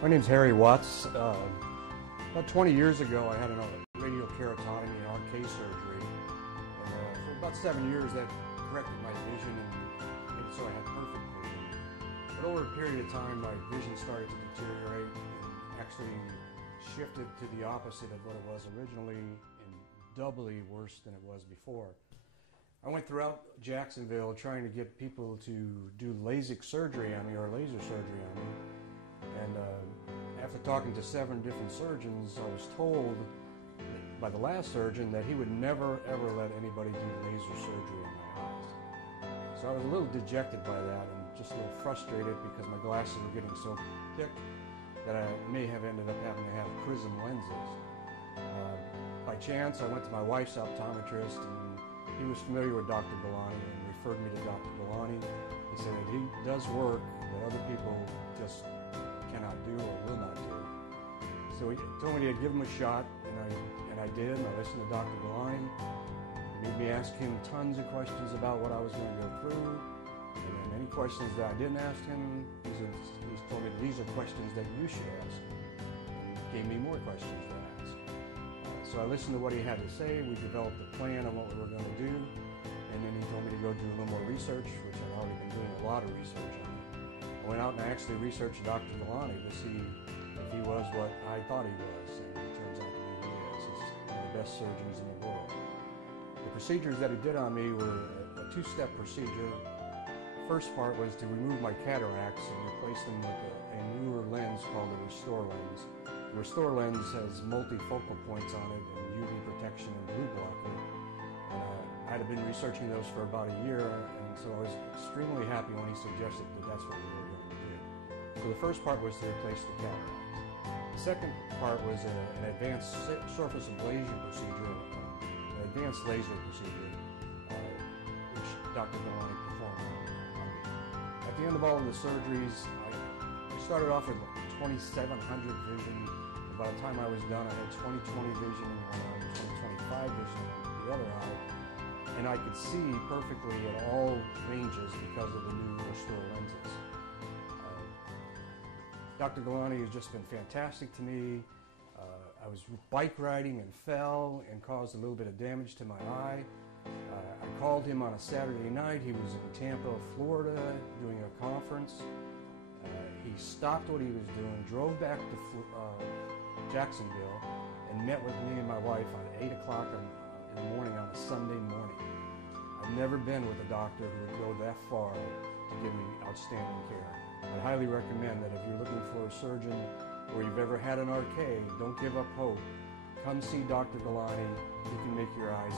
My name's Harry Watts. About 20 years ago, I had a radial keratotomy and RK surgery. And, for about 7 years, that corrected my vision and made it so I had perfect vision. But over a period of time, my vision started to deteriorate and actually shifted to the opposite of what it was originally and doubly worse than it was before. I went throughout Jacksonville trying to get people to do Lasik surgery on me or laser surgery on me. And after talking to 7 different surgeons, I was told by the last surgeon that he would never ever let anybody do laser surgery on my eyes. So I was a little dejected by that and just a little frustrated because my glasses were getting so thick that I may have ended up having to have prism lenses. By chance, I went to my wife's optometrist and he was familiar with Dr. Gulani and referred me to Dr. Gulani. He said that he does work that other people just cannot do or will not do. So he told me to give him a shot, and I did. And I listened to Dr. Gulani. He made me ask him tons of questions about what I was going to go through. And then any questions that I didn't ask him, he's told me these are questions that you should ask. And gave me more questions to ask. So I listened to what he had to say. We developed a plan on what we were going to do. And then he told me to go do a little more research, which I'd already been doing a lot of research on. I went out and I actually researched Dr. Gulani to see if he was what I thought he was, and it turns out to be he is. He's one of the best surgeons in the world. The procedures that he did on me were a 2-step procedure. The first part was to remove my cataracts and replace them with a newer lens called the ReStor lens. The ReStor lens has multifocal points on it and UV protection and blue blocker. I'd have been researching those for about a year, and so I was extremely happy when he suggested that that's what we were going to do. So the first part was to replace the cataracts. The second part was an advanced surface ablation procedure, an advanced laser procedure, which Dr. Gulani performed on me. At the end of all of the surgeries, I started off with 2,700 vision. And by the time I was done, I had 20/20 vision in one eye, 20/25 vision in the other eye. And I could see perfectly at all ranges because of the new ReStor lenses. Dr. Gulani has just been fantastic to me. I was bike riding and fell and caused a little bit of damage to my eye. I called him on a Saturday night. He was in Tampa, Florida, doing a conference. He stopped what he was doing, drove back to Jacksonville, and met with me and my wife at 8 o'clock in the morning on a Sunday morning. I've never been with a doctor who would go that far to give me outstanding care. I highly recommend that if you're looking for a surgeon or you've ever had an RK, don't give up hope. Come see Dr. Gulani. He can make your eyes